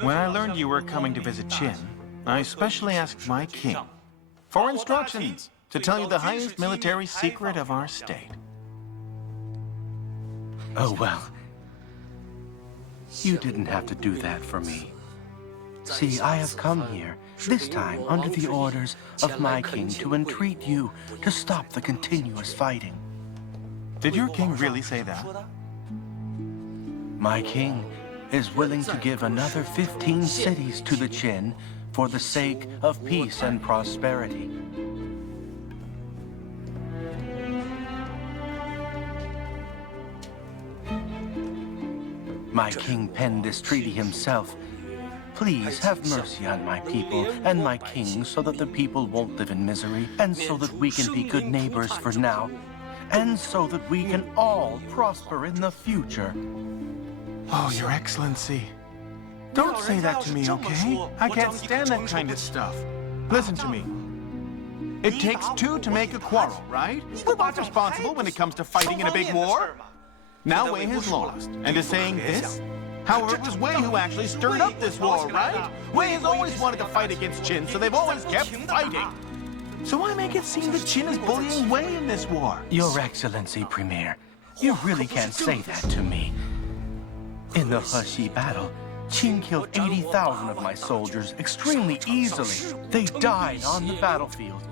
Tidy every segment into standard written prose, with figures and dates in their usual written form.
When I learned you were coming to visit Qin, I specially asked my king for instructions to tell you the highest military secret of our state. Oh, well. You didn't have to do that for me. See, I have come here, this time under the orders of my king, to entreat you to stop the continuous fighting. Did your king really say that? My king is willing to give another 15 cities to the Qin for the sake of peace and prosperity. My king penned this treaty himself. Please have mercy on my people and my king so that the people won't live in misery, and so that we can be good neighbors for now, and so that we can all prosper in the future. Oh, Your Excellency. Don't say that to me, okay? I can't stand that kind of stuff. Listen to me. It takes two to make a quarrel, right? We're both responsible when it comes to fighting in a big war. Now Wei has lost, and is saying this? However, it was Wei who actually stirred up this war, right? Wei has always wanted to fight against Qin, so they've always kept fighting. So why make it seem that Qin is bullying Wei in this war? Your Excellency, Premier, you really can't say that to me. In the He battle, Qin killed 80,000 of my soldiers extremely easily. They died on the battlefield.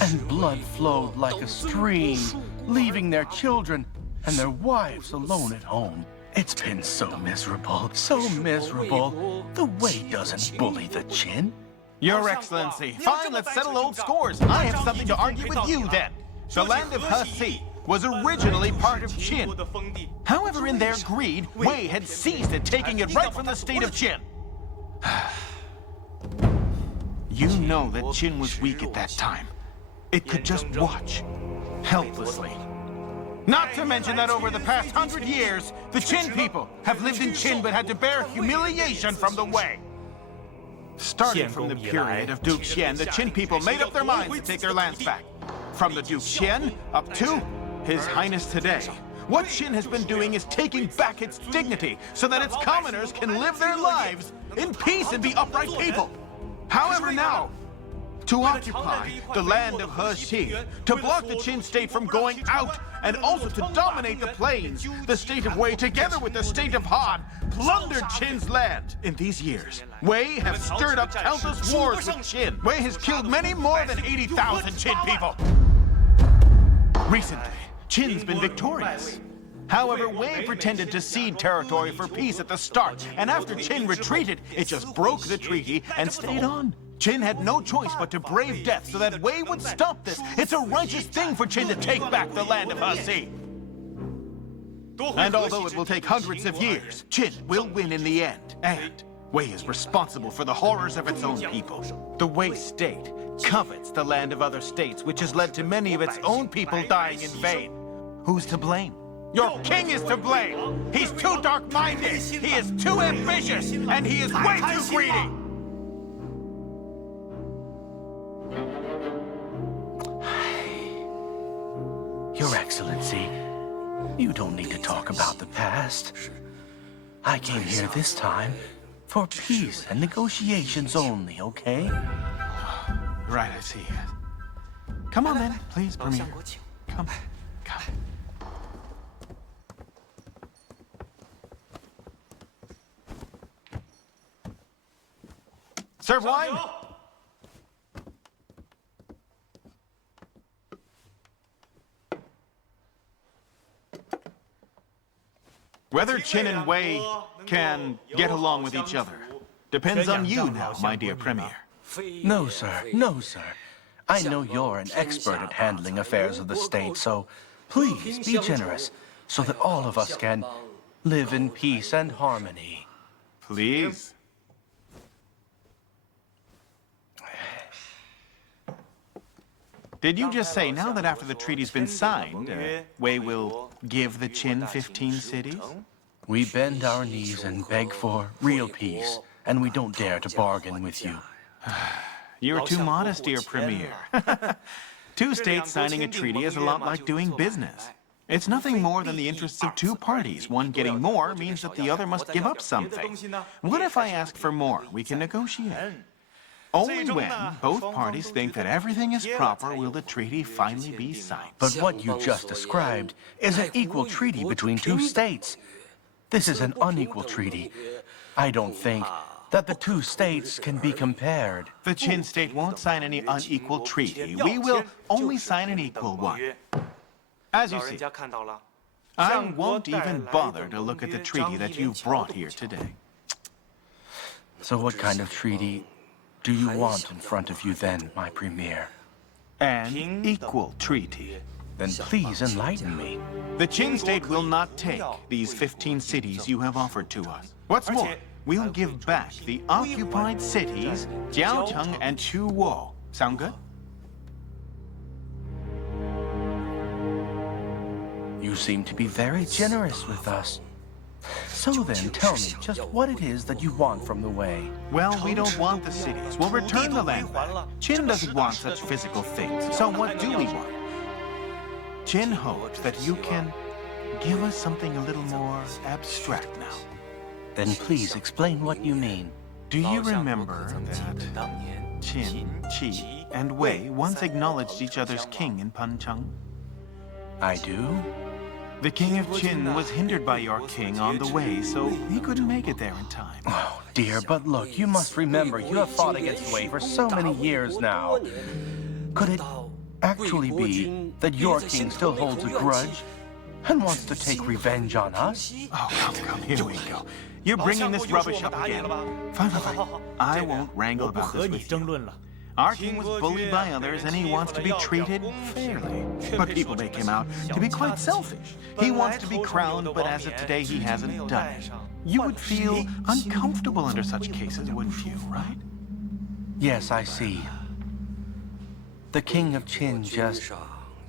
And blood flowed like a stream, leaving their children and their wives alone at home. It's been so miserable, so miserable. The Wei doesn't bully the Qin. Your Excellency, fine, let's settle old scores. I have something to argue with you then. The land of He was originally part of Qin. However, in their greed, Wei had seized it, taking it right from the state of Qin. You know that Qin was weak at that time. It could just watch, helplessly. Not to mention that over the past 100 years, the Qin people have lived in Qin but had to bear humiliation from the Wei. Starting from the period of Duke Xian, the Qin people made up their minds to take their lands back. From the Duke Xian up to His Highness today. What Qin has been doing is taking back its dignity so that its commoners can live their lives in peace and be upright people. However now, to occupy the land of He, to block the Qin state from going out, and also to dominate the plains, the state of Wei together with the state of Han plundered Qin's land. In these years, Wei have stirred up countless wars with Qin. Wei has killed many more than 80,000 Qin people. Recently, Qin's been victorious. However, Wei pretended to cede territory for peace at the start, and after Qin retreated, it just broke the treaty and stayed on. Qin had no choice but to brave death so that Wei would stop this. It's a righteous thing for Qin to take back the land of He. And although it will take hundreds of years, Qin will win in the end. And Wei is responsible for the horrors of its own people. The Wei state covets the land of other states, which has led to many of its own people dying in vain. Who's to blame? Your king is to blame. He's too dark-minded, he is too ambitious, and he is way too greedy. Your Excellency, you don't need to talk about the past. I came here this time for peace and negotiations only, okay? Right, I see. Come on then, please, Premier. Come. Serve wine? Whether Qin and Wei can get along with each other depends on you now, my dear Premier. No, sir. No, sir. I know you're an expert at handling affairs of the state, so please be generous so that all of us can live in peace and harmony. Please. Did you just say now that after the treaty's been signed, Wei will give the Qin 15 cities? We bend our knees and beg for real peace, and we don't dare to bargain with you. You're too modest, dear Premier. Two states signing a treaty is a lot like doing business. It's nothing more than the interests of two parties. One getting more means that the other must give up something. What if I ask for more? We can negotiate. Only when both parties think that everything is proper will the treaty finally be signed. But what you just described is an equal treaty between two states. This is an unequal treaty. I don't think that the two states can be compared. The Qin state won't sign any unequal treaty. We will only sign an equal one. As you see, I won't even bother to look at the treaty that you've brought here today. So what kind of treaty do you want in front of you then, my premier? An equal treaty. Then please enlighten me. The Qin state will not take these 15 cities you have offered to us. What's more, we'll give back the occupied cities, Jiaocheng and Chuo. Sound good? You seem to be very generous with us. So then, tell me just what it is that you want from the Wei. Well, we don't want the cities. We'll return the land back. Qin doesn't want such physical things. So what do we want? Qin hopes that you can give us something a little more abstract now. Then please explain what you mean. Do you remember that Qin, Qi, and Wei once acknowledged each other's king in Pancheng? I do? The king of Qin was hindered by your king on the way, so he couldn't make it there in time. Oh, dear, but look, you must remember you have fought against Wei for so many years now. Could it actually be that your king still holds a grudge and wants to take revenge on us? Oh, come, here we go. You're bringing this rubbish up again. Fine. I won't wrangle about this with you. Our king was bullied by others, and he wants to be treated fairly. But people make him out to be quite selfish. He wants to be crowned, but as of today, he hasn't done it. You would feel uncomfortable under such cases, wouldn't you, right? Yes, I see. The king of Qin just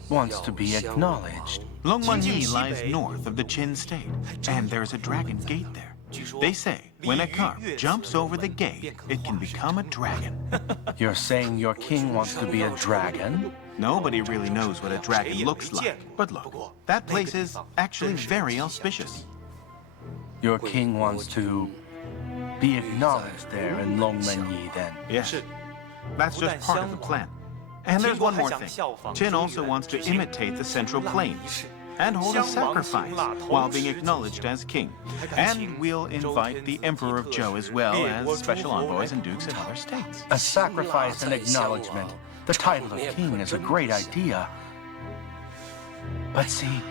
wants to be acknowledged. Longmanyi lies north of the Qin state, and there's a dragon gate there. They say when a carp jumps over the gate, it can become a dragon. You're saying your king wants to be a dragon? Nobody really knows what a dragon looks like. But look, that place is actually very auspicious. Your king wants to be acknowledged there in Longmenyi, then? Yes. That's just part of the plan. And there's one more thing. Qin also wants to imitate the Central Plains and hold a sacrifice while being acknowledged as king. And we'll invite the Emperor of Zhou as well as special envoys and dukes in other states. A sacrifice and acknowledgement. The title of king is a great idea. But see,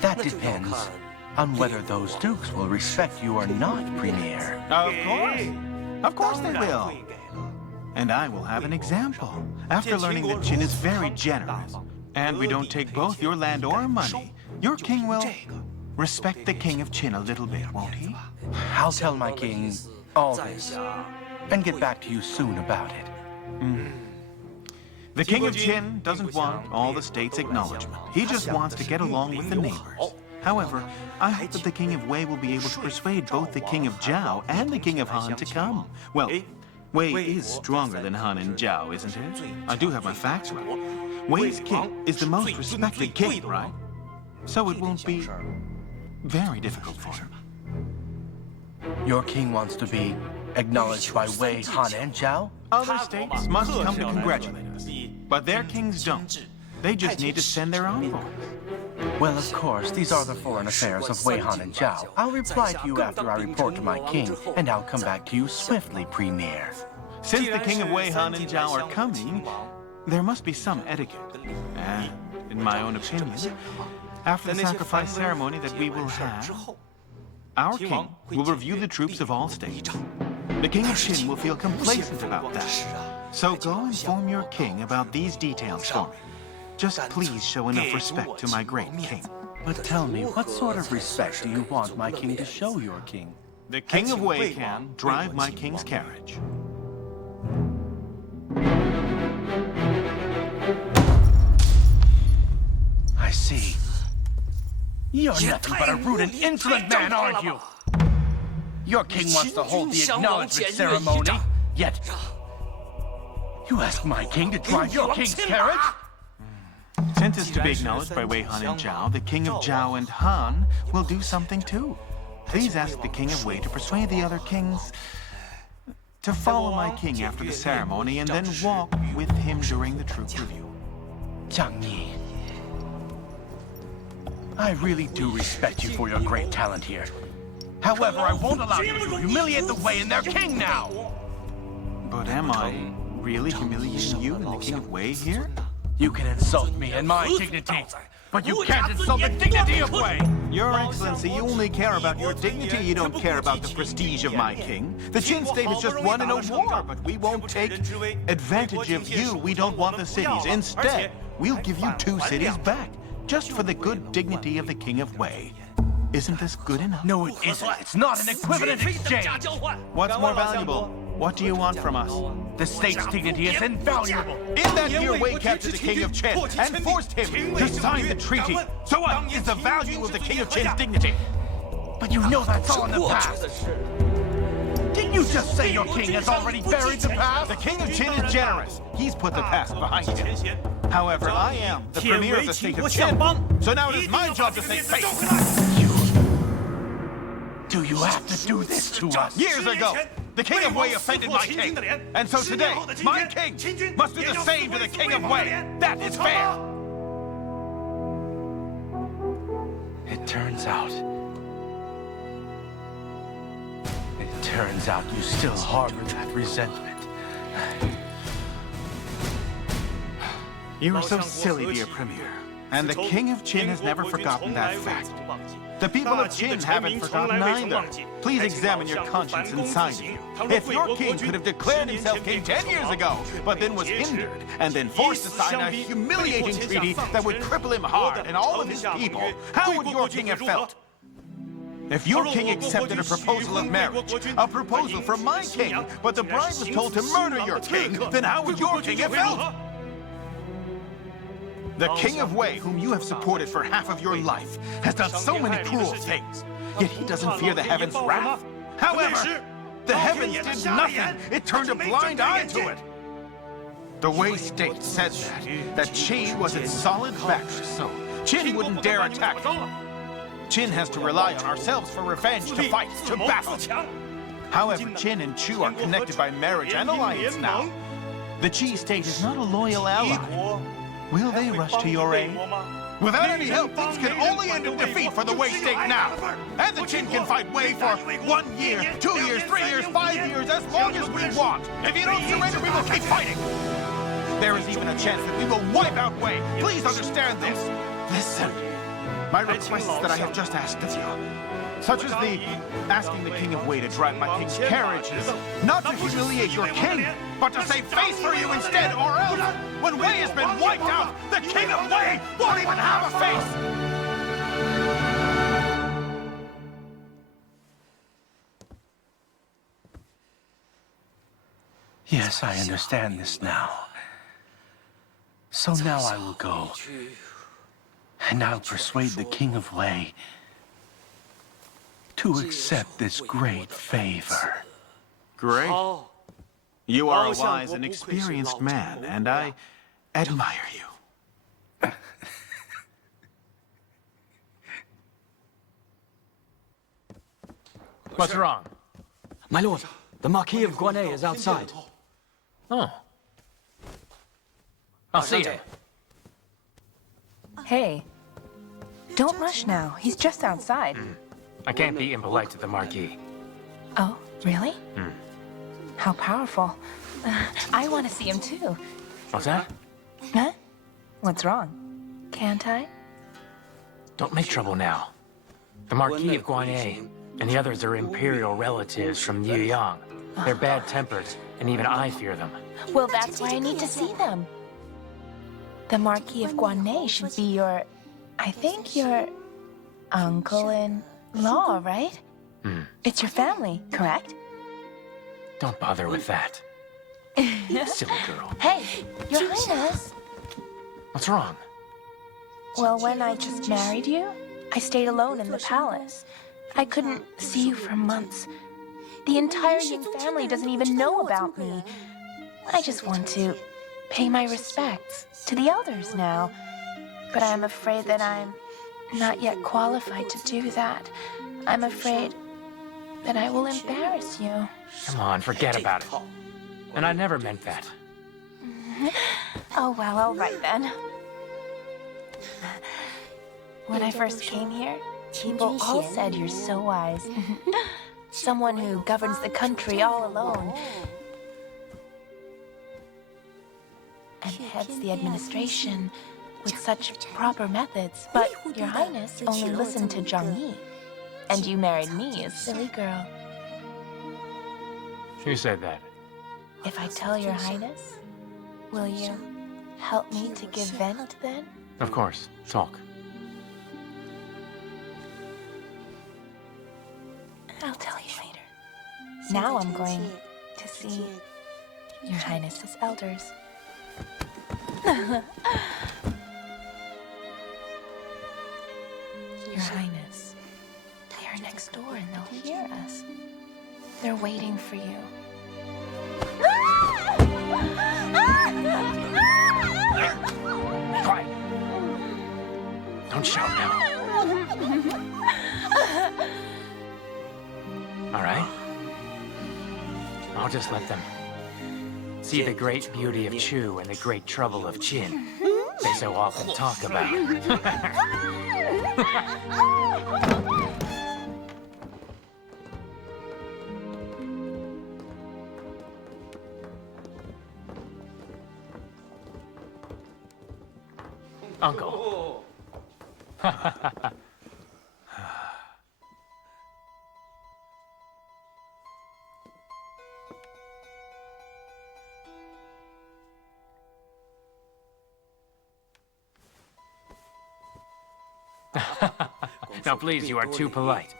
that depends on whether those dukes will respect you or not, Premier. Of course. Of course they will. And I will have an example. After learning that Qin is very generous, and we don't take both your land or money, your king will respect the king of Qin a little bit, won't he? I'll tell my king all this and get back to you soon about it. The king of Qin doesn't want all the state's acknowledgement. He just wants to get along with the neighbors. However, I hope that the king of Wei will be able to persuade both the king of Zhao and the king of Han to come. Well, Wei is stronger than Han and Zhao, isn't it? I do have my facts right. Wei's king is the most respected king, right? So it won't be very difficult for him. Your king wants to be acknowledged by Wei, Han, and Zhao? Other states must come to congratulate us, but their kings don't. They just need to send their envoys. Well, of course, these are the foreign affairs of Wei, Han, and Zhao. I'll reply to you after I report to my king, and I'll come back to you swiftly, Premier. Since the king of Wei, Han, and Zhao are coming, there must be some etiquette. And, in my own opinion, after the sacrifice ceremony that we will have, our king will review the troops of all states. The king of Qin will feel complacent about that. So go inform your king about these details for me. Just please show enough respect to my great king. But tell me, what sort of respect do you want my king to show your king? The king of Wei can drive my king's carriage. I see. You're nothing but a rude and insolent man, aren't you? Your king wants to hold the acknowledgement ceremony, yet you ask my king to drive your king's carriage? Since it's to be acknowledged by Wei Han and Zhao, the king of Zhao and Han will do something too. Please ask the king of Wei to persuade the other kings to follow my king after the ceremony and then walk with him during the troop review. Jiang Yi, I really do respect you for your great talent here. However, I won't allow you to humiliate the Wei and their king now! But am I really humiliating you and the king of Wei here? You can insult me and my dignity, but you can't insult the dignity of Wei! Your Excellency, you only care about your dignity. You don't care about the prestige of my king. The Qin state has just won in a war, but we won't take advantage of you. We don't want the cities. Instead, we'll give you 2 cities back, just for the good dignity of the king of Wei. Isn't this good enough? No, it isn't. It's not an equivalent exchange. What's more valuable? What do you want from us? The state's dignity is invaluable. In that year, Wei captured the king of Qin and forced him to sign the treaty. So what is the value of the king of Qin's dignity? But you know that's all in the past. Didn't you just say your king has already buried the past? The king of Qin is generous. He's put the past behind him. However, I am the premier of the state of Qin. So now it is my job to say face. Do you have to do this to us? Years ago, the king of Wei offended my king. And so today, my king must do the same to the king of Wei. That is fair. It turns out you still harbor that resentment. You are so silly, dear Premier. And the king of Qin has never forgotten that fact. The people of Qin haven't forgotten either. Please examine your conscience inside you. If your king could have declared himself king 10 years ago, but then was hindered, and then forced to sign a humiliating treaty that would cripple him hard and all of his people, how would your king have felt? If your king accepted a proposal of marriage, a proposal from my king, but the bride was told to murder your king, then how would your king have felt? The king of Wei, whom you have supported for half of your life, has done so many cruel things, yet he doesn't fear the heavens' wrath. However, the heavens did nothing. It turned a blind eye to it. The Wei state said that Qi was its solid battery, so Qin wouldn't dare attack it. Qin has to rely on ourselves for revenge, to fight, to battle. However, Qin and Chu are connected by marriage and alliance now. The Qi state is not a loyal ally. Will they rush to your aid? Without any help, things can only end in defeat for the Wei state now. And the Qin can fight Wei for 1 year, 2 years, 3 years, 5 years, as long as we want. If you don't surrender, we will keep fighting. There is even a chance that we will wipe out Wei. Please understand this. Listen. My requests that I have just asked of you, such as the asking the king of Wei to drive my king's carriage, is not to humiliate your king, but to save face for you instead, or else, when Wei has been wiped out, the king of Wei won't even have a face! Yes, I understand this now. So now I will go, and I'll persuade the king of Wei to accept this great favor. Great. You are a wise and experienced man, and I admire you. What's wrong? My lord, the Marquis of Guanet is outside. Oh. I'll see you. Hey, don't rush now. He's just outside. I can't be impolite to the Marquis. Oh, really? How powerful. I want to see him too. What's that? Huh? What's wrong? Can't I? Don't make trouble now. The Marquis of Guanet and the others are imperial relatives from Yuyang. They're bad-tempered, and even I fear them. Well, that's why I need to see them. The Marquis of Guanet should be your... I think your... uncle-in-law, right? It's your family, correct? Don't bother with that. Silly girl. Hey, Your Highness. What's wrong? Well, when I just married you, I stayed alone in the palace. I couldn't see you for months. The entire Yin family doesn't even know about me. I just want to pay my respects to the elders now. But I'm afraid that I'm not yet qualified to do that. I'm afraid that I will embarrass you. Come on, forget about it. And I never meant that. Oh, well, all right then. When I first came here, people all said you're so wise. Someone who governs the country all alone. And heads the administration with such proper methods. But Your Highness only listened to Zhang Yi. And you married me, a silly girl. Who said that? If I tell Your Highness, will you help me to give vent then? Of course. Talk. I'll tell you later. Now I'm going to see Your Highness's elders. Your Highness, they are next door and they'll hear us. They're waiting for you. Quiet. Don't shout now. All right. I'll just let them see the great beauty of Chu and the great trouble of Qin they so often talk about. Uncle. Now, please, you are too polite.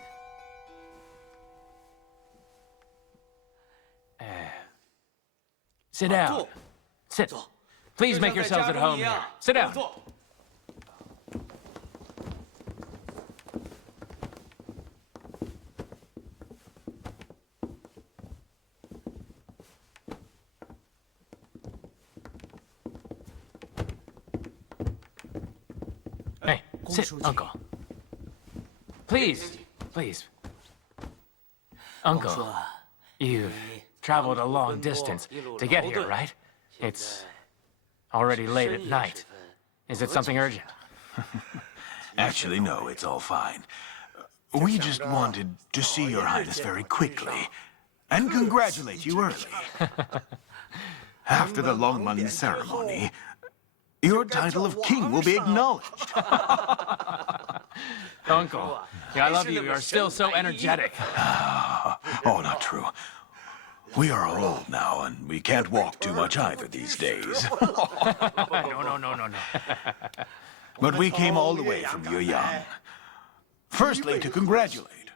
Sit down. Sit. Please make yourselves at home here. Sit down. Hey, sit, Uncle. Please, please. Uncle, you've traveled a long distance to get here, right? It's already late at night. Is it something urgent? Actually, no, it's all fine. We just wanted to see Your Highness very quickly and congratulate you early. After the Longman ceremony, your title of king will be acknowledged. Uncle, I love you. You're still so energetic. Oh, not true. We are all old now, and we can't walk too much either these days. No. But we came all the way from Yueyang. Firstly, to congratulate.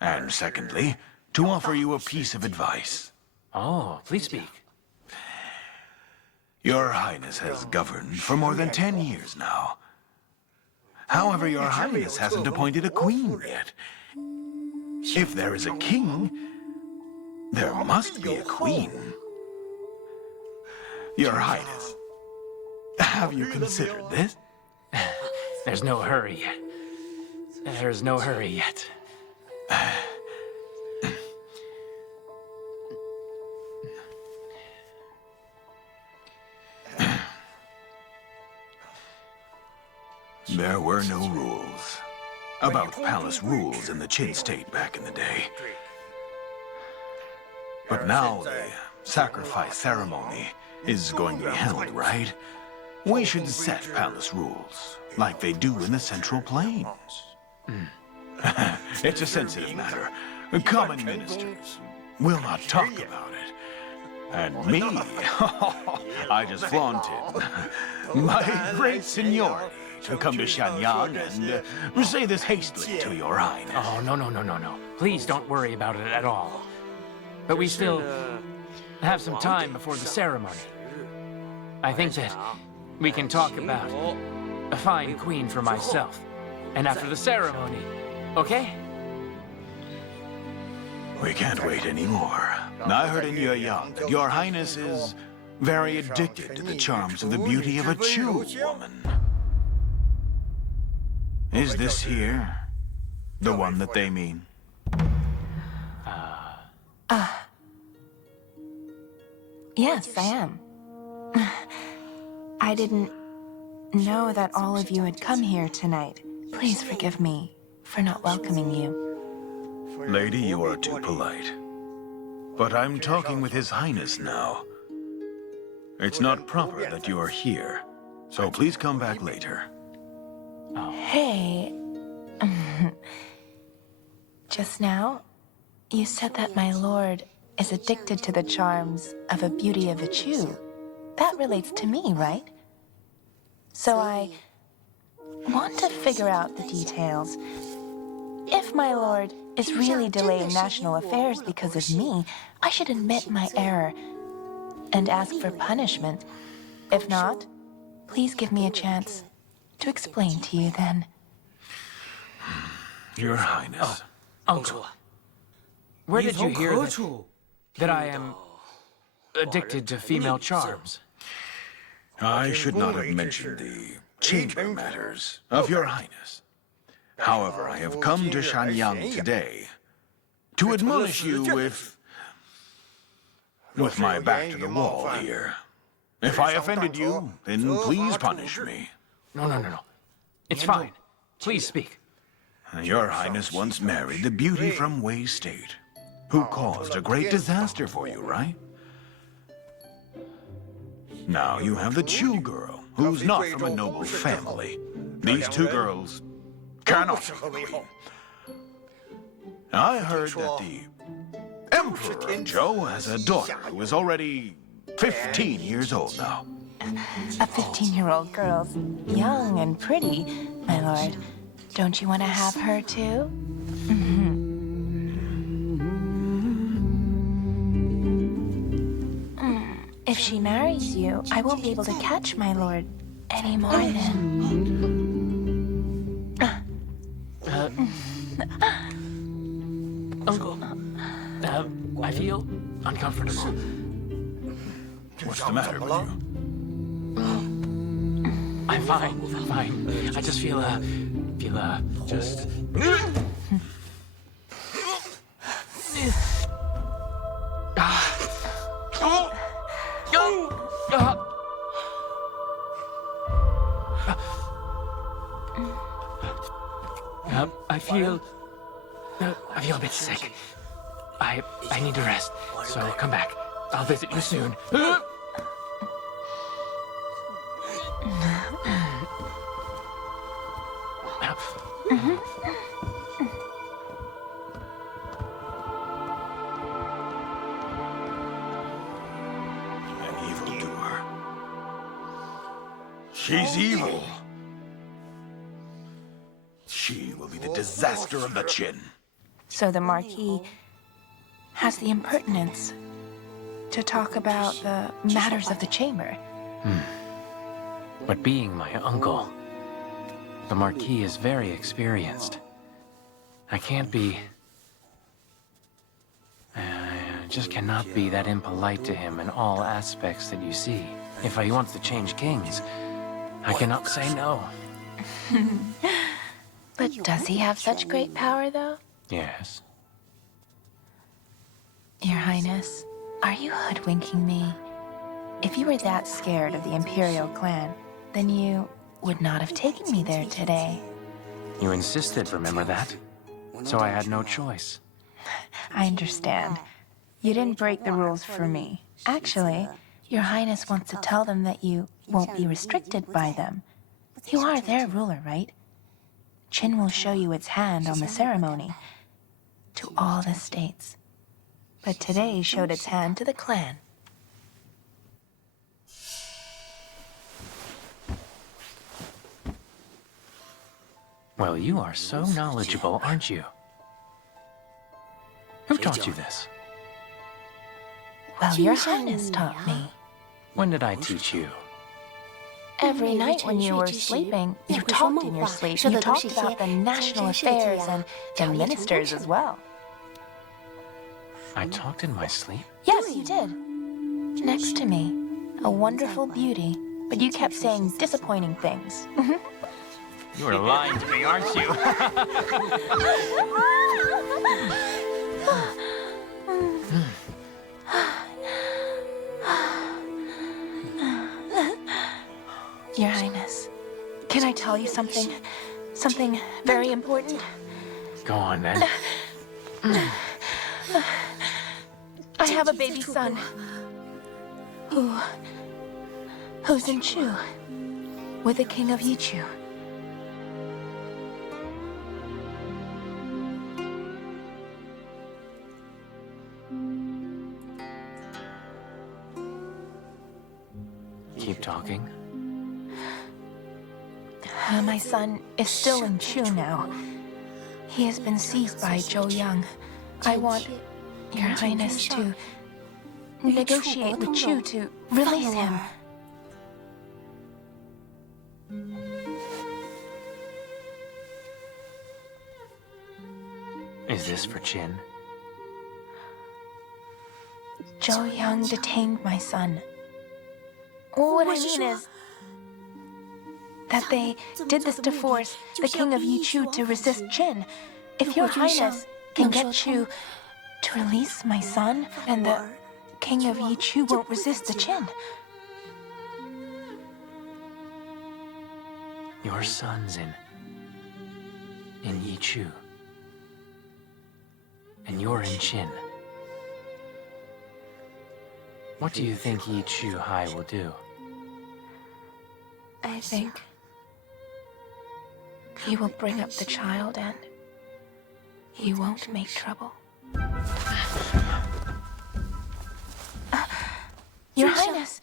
And secondly, to offer you a piece of advice. Oh, please speak. Your Highness has governed for more than 10 years now. However, Your Highness hasn't appointed a queen yet. If there is a king, there must be a queen. Your Highness, have you considered this? There's no hurry yet. There's no hurry yet. There were no rules about palace rules in the Qin state back in the day. But now the sacrifice ceremony is going to be held, right? We should set palace rules, like they do in the Central Plains. It's a sensitive matter. Common ministers will not talk about it. And me, I just flaunted my great seniority to come to Shanyang and say this hastily to Your Highness. Oh, no. Please don't worry about it at all. But we still have some time before the ceremony. I think that we can talk about a fine queen for myself. And after the ceremony, okay? We can't wait anymore. I heard in Yueyang that Your Highness is very addicted to the charms of the beauty of a Chu woman. Is this here the one that they mean? Yes, I am. I didn't know that all of you had come here tonight. Please forgive me for not welcoming you. Lady, you are too polite. But I'm talking with His Highness now. It's not proper that you are here, so please come back later. Hey. Just now, you said that my lord is addicted to the charms of a beauty of a Chu. That relates to me, right? So I want to figure out the details. If my lord is really delaying national affairs because of me, I should admit my error and ask for punishment. If not, please give me a chance to explain to you then. Your Highness. Uncle, where did you hear that I am addicted to female charms? I should not have mentioned the chamber matters of Your Highness. However, I have come to Shanyang today to admonish you with my back to the wall here. If I offended you, then please punish me. No. It's fine. Please speak. Your Highness once married the beauty from Wei State, who caused a great disaster for you, right? Now you have the Chu girl, who's not from a noble family. These two girls cannot be queen. I heard that the Emperor Zhou has a daughter who is already 15 years old now. A 15-year-old girl's young and pretty, my lord. Don't you want to have her too? If she marries you, I won't be able to catch my lord anymore then. Uncle, I feel uncomfortable. What's the matter with you? I'm fine. I just feel just... I feel a bit sick. I need to rest, so come back. I'll visit you soon. An evildoer. She's evil. She will be the disaster of the Qin. So the Marquis has the impertinence to talk about the matters of the chamber. But being my uncle, the Marquis is very experienced. I can't be... I just cannot be that impolite to him in all aspects that you see. If he wants to change kings, I cannot say no. But does he have such great power, though? Yes. Your Highness, are you hoodwinking me? If you were that scared of the Imperial clan, then you would not have taken me there today. You insisted, remember that? So I had no choice. I understand. You didn't break the rules for me. Actually, Your Highness wants to tell them that you won't be restricted by them. You are their ruler, right? Qin will show you its hand on the ceremony to all the states. But today showed its hand to the clan. Well, you are so knowledgeable, aren't you? Who taught you this? Well, Your Highness taught me. When did I teach you? Every night when you were sleeping, you talked in your sleep. You talked about the national affairs and the ministers as well. I talked in my sleep? Yes, you did. Next to me, a wonderful beauty, but you kept saying disappointing things. You're lying to me, aren't you? Your Highness, can I tell you something? Something very important? Go on, then. I have a baby son. Who's in Chu? With the King of Yichu. Keep talking. My son is still in Chu now. He has been seized by Zhou Yang. I want Your Highness to negotiate with Chu to release him. Is this for Qin? Zhou Yang detained my son. What I mean is that they did this to force the King of Yichu to resist Qin. If Your Highness can get Chu to release my son, and the King of Yichu won't resist the Qin. Your son's in Yichu. And you're in Qin. What do you think Yichu Hai will do? I think he will bring up the child and he won't make trouble. Your Highness!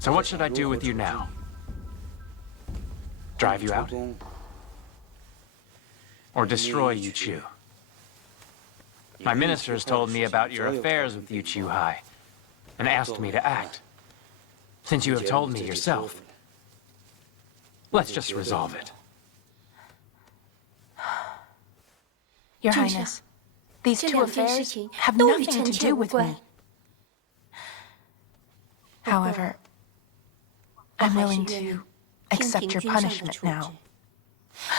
So what should I do with you now? Drive you out? Or destroy Yichu? My ministers told me about your affairs with Yichu Hai and asked me to act. Since you have told me yourself, let's just resolve it. Your Highness, these two affairs have nothing to do with me. However, I'm willing to accept your punishment now.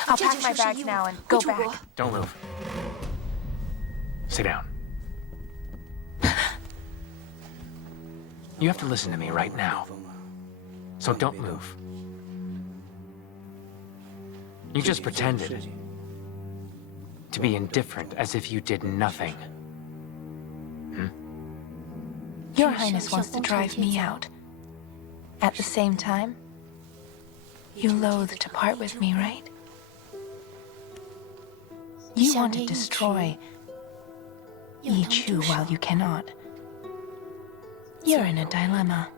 I'll pack my bags now and go back. Don't move. Sit down. You have to listen to me right now. So don't move. You just pretended to be indifferent as if you did nothing. Your Highness wants to drive me out. At the same time, you loathe to part with me, right? You want to destroy Yichu while you cannot. You're in a dilemma.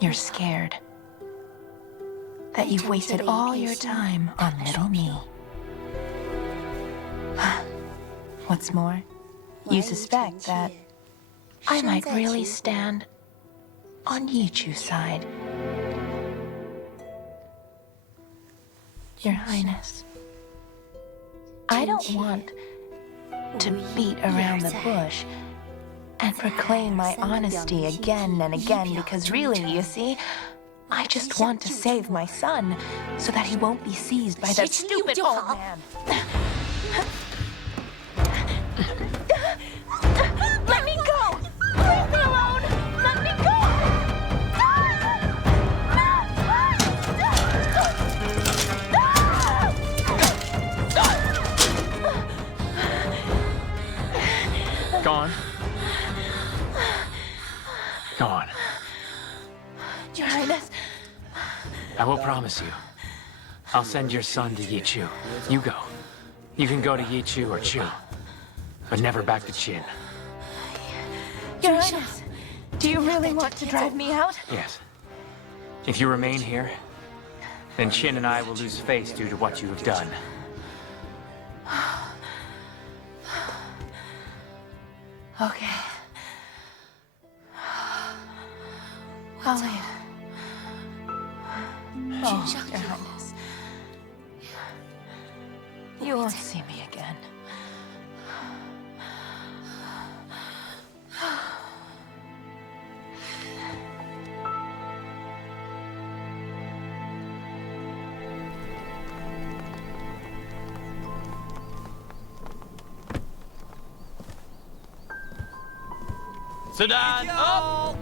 You're scared that you've wasted all your time on little me. What's more, you suspect that I might really stand on Yichu's side. Your Highness, I don't want to beat around the bush and proclaim my honesty again and again, because really, you see, I just want to save my son so that he won't be seized by that stupid old man. Let me go! Leave me alone! Let me go! Go on. Go on. Your Highness. I will promise you. I'll send your son to Yichu. You go. You can go to Yichu or Chu. But never back to Qin. Your Highness, do you really want to drive me out? Yes. If you remain here, then Qin and I will lose face due to what you have done. Okay. I'll leave. Oh, Your Highness. You won't see me again. Sedan up!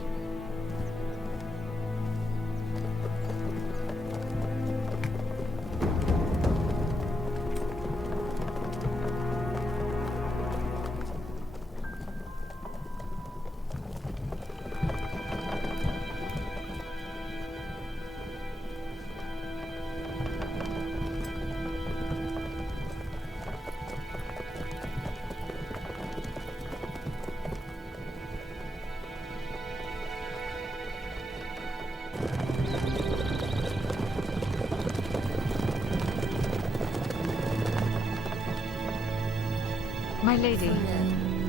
My lady,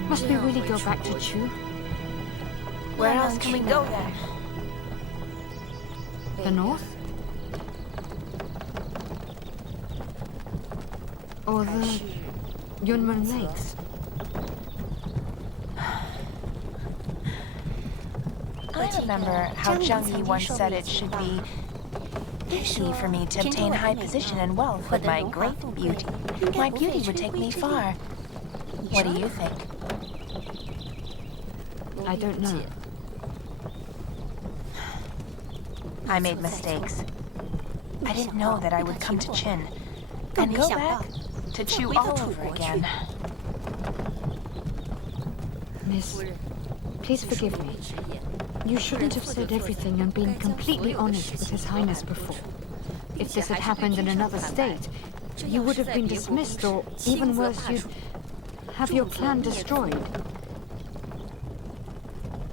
must we really go back to Chu? Where else can we go then? The north? Or the Yunmen Lakes? I remember how Zhang Yi once said it should be easy for me to obtain high position and wealth with my great beauty. My beauty would take me far. What do you think? I don't know. I made mistakes. I didn't know that I would come to Qin and go back to Chu all over again. Miss, please forgive me. You shouldn't have said everything and been completely honest with His Highness before. If this had happened in another state, you would have been dismissed, or even worse, you'd have your clan destroyed.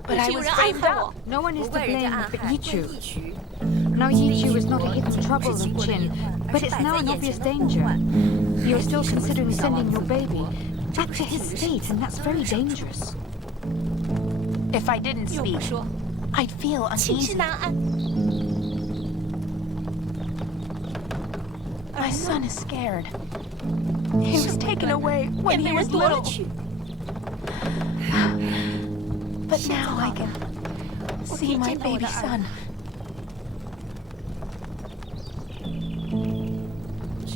But I was framed up. No one is to blame but Yichu. Now Yichu is not a hidden trouble of Qin, but it's now an obvious danger. You're still considering sending your baby back to his state, and that's very dangerous. If I didn't speak, I'd feel uneasy. My son is scared. He was taken away when he was little. But now I can see my baby son.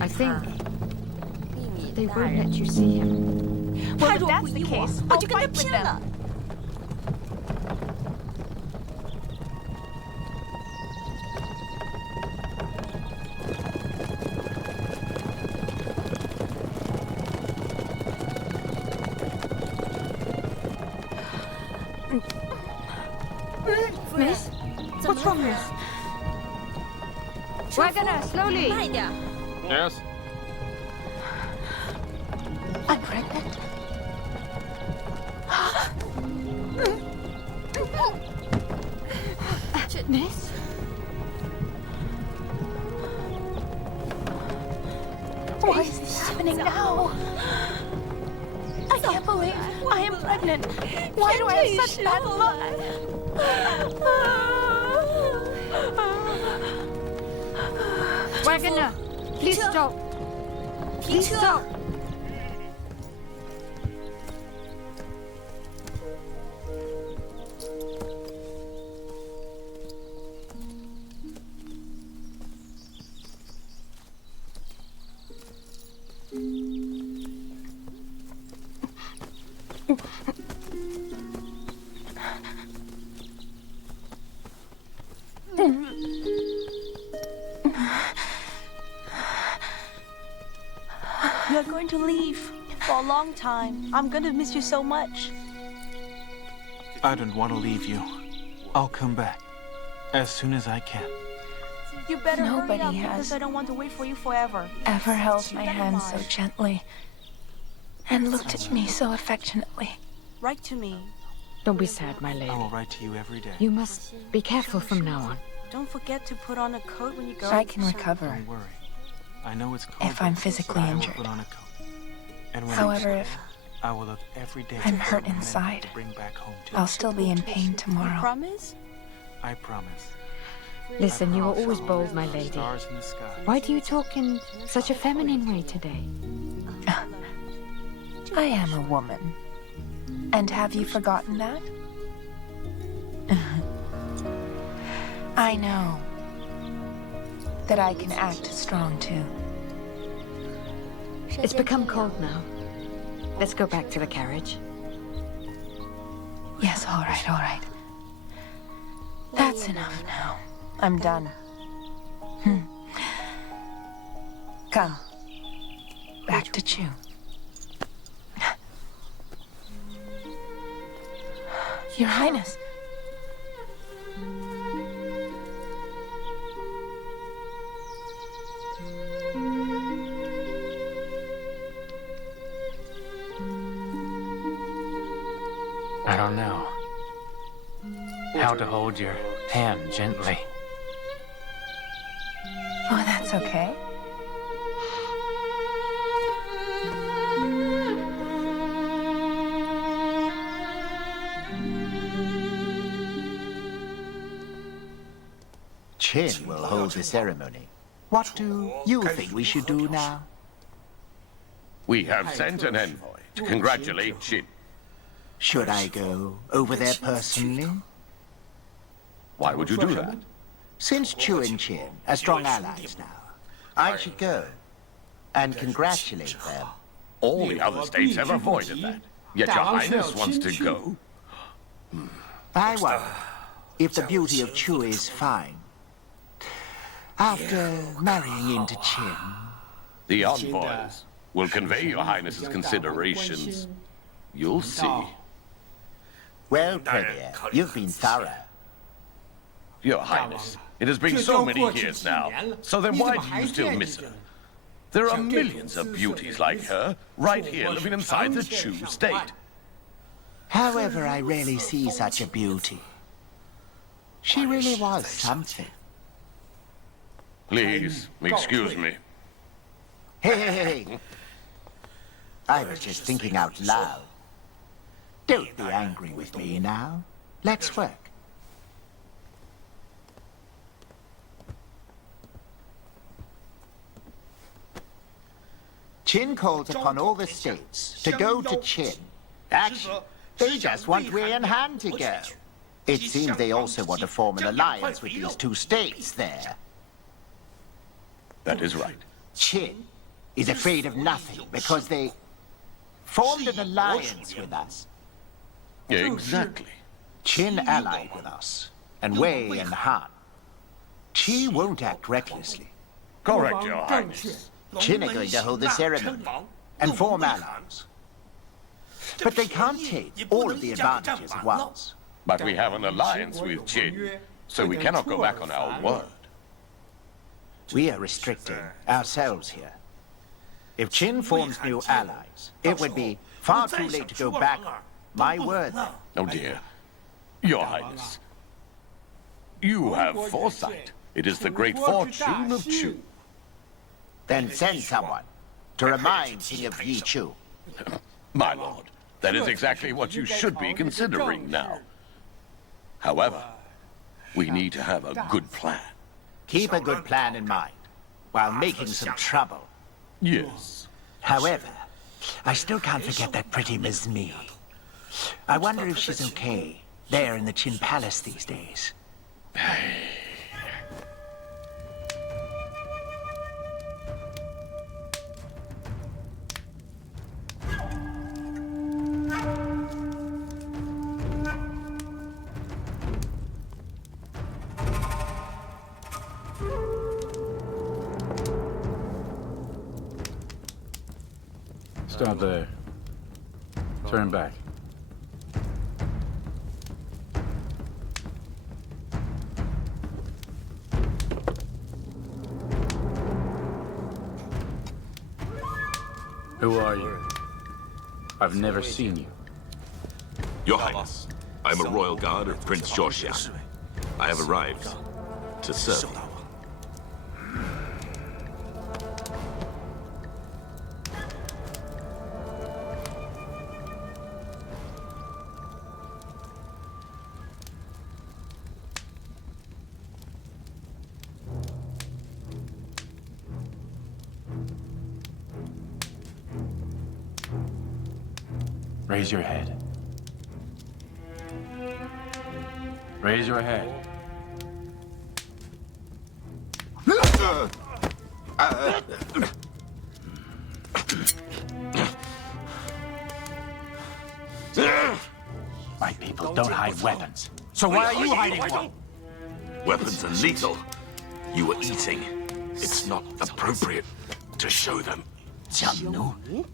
I think they won't let you see him. Well, if that's the case, I'll fight with them. Miss? What's wrong, Miss? Wagoner, slowly! Yes? I'm pregnant. Miss? Why is this happening now? I can't believe I am pregnant. Why do I have such bad luck? Wagoner, please stop. Please stop. You're going to leave for a long time. I'm going to miss you so much. I don't want to leave you. I'll come back as soon as I can. You better Nobody hurry up has because I don't want to wait for you forever. Ever held my hand so gently and looked at me so affectionately. Write to me. Don't be sad, my lady. I will write to you every day. You must be careful from now on. Don't forget to put on a coat when you go. I can recover Don't worry. I know it's cold. if I'm but physically I will injured. put on a coat. And when However, I'm if I will look every day I'm for hurt the men inside, to bring back home to I'll you. still be in pain tomorrow. Promise? I promise. Listen, you are I always promise bold, I'll my look for lady. stars in the sky. Why do you talk in such a feminine way today? I am a woman. And have you forgotten that? I know that I can act strong too. It's become cold now. Let's go back to the carriage. Yes, all right, all right. That's enough now. I'm done. Come. Back to Chu. Your Highness. I don't know how to hold your hand gently. Oh, that's okay. Qin will hold the ceremony. What do you think we should do now? We have sent an envoy to congratulate Qin. Should I go over there personally? Why would you do that? Since Chu and Qin are strong allies now, I should go and congratulate them. All the other states have avoided that. Yet your Highness wants to go. I wonder if the beauty of Chu is fine. After marrying into Qin, The envoys will convey your Highness's considerations. You'll see. well, Premier, you've been thorough. Your Highness, it has been so many years now, so then why do you still miss her? There are millions of beauties like her right here living inside the Chu state. However, I rarely see such a beauty. She really was something. Please, excuse me. Hey. I was just thinking out loud. Don't be angry with me now. Let's work. Qin calls upon all the states to go to Qin. Actually, they just want Wei and Han to go. It seems they also want to form an alliance with these two states there. That is right. Qin is afraid of nothing because they formed an alliance with us. Exactly. Qin allied with us, and Wei and Han. Qi won't act recklessly. Correct, Your Highness. Qin are going to hold the ceremony and form allies. But they can't take all of the advantages at once. But we have an alliance with Qin, so we cannot go back on our word. We are restricting ourselves here. If Qin forms new allies, it would be far too late to go back on my word then. Oh dear. Your Highness. You have foresight. It is the great fortune of Chu. Then send someone to remind King of Yichu. My lord, that is exactly what you should be considering now. However, we need to have a good plan. Keep a good plan in mind while making some trouble. Yes. However, I still can't forget that pretty Miss Me. I wonder if she's okay there in the Qin Palace these days. Stop there. Turn back. Who are you? I've never seen you. Your Highness, I am a royal guard of Prince Zhorxiang. I have arrived to serve you. Raise your head. Raise your head. My people don't hide weapons. So why are you hiding one? Weapons are lethal. You were eating. It's not appropriate to show them. Jiangnu?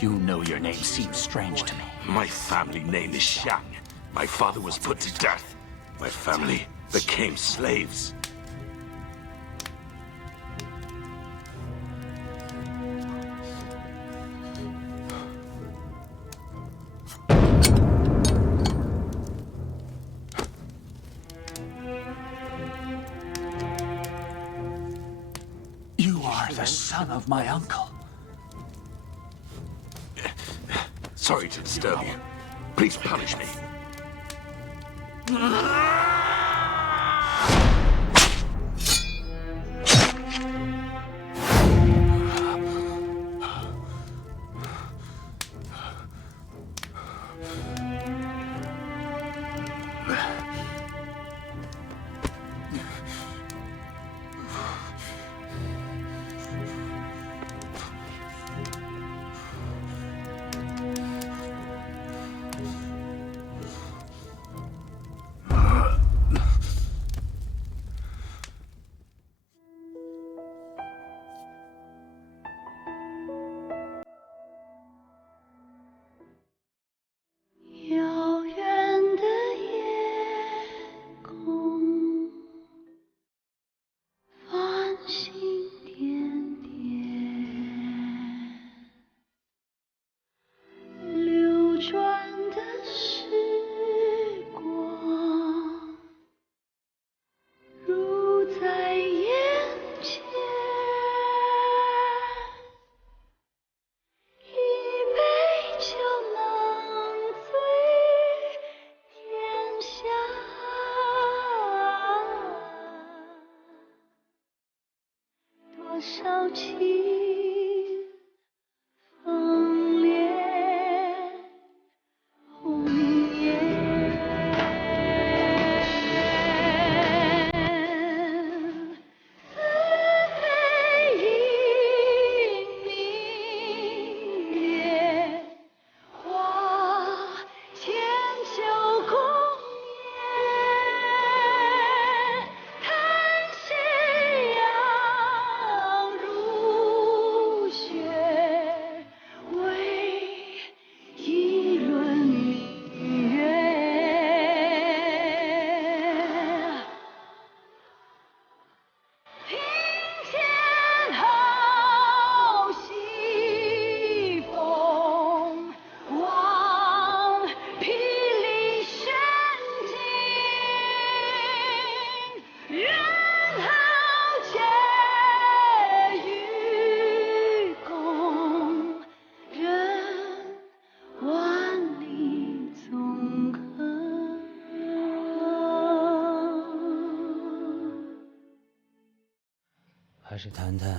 You know your name seems strange to me. My family name is Xiang. My father was put to death. My family became slaves. You are the son of my uncle. Sorry to disturb you. Please punish me.还是谈谈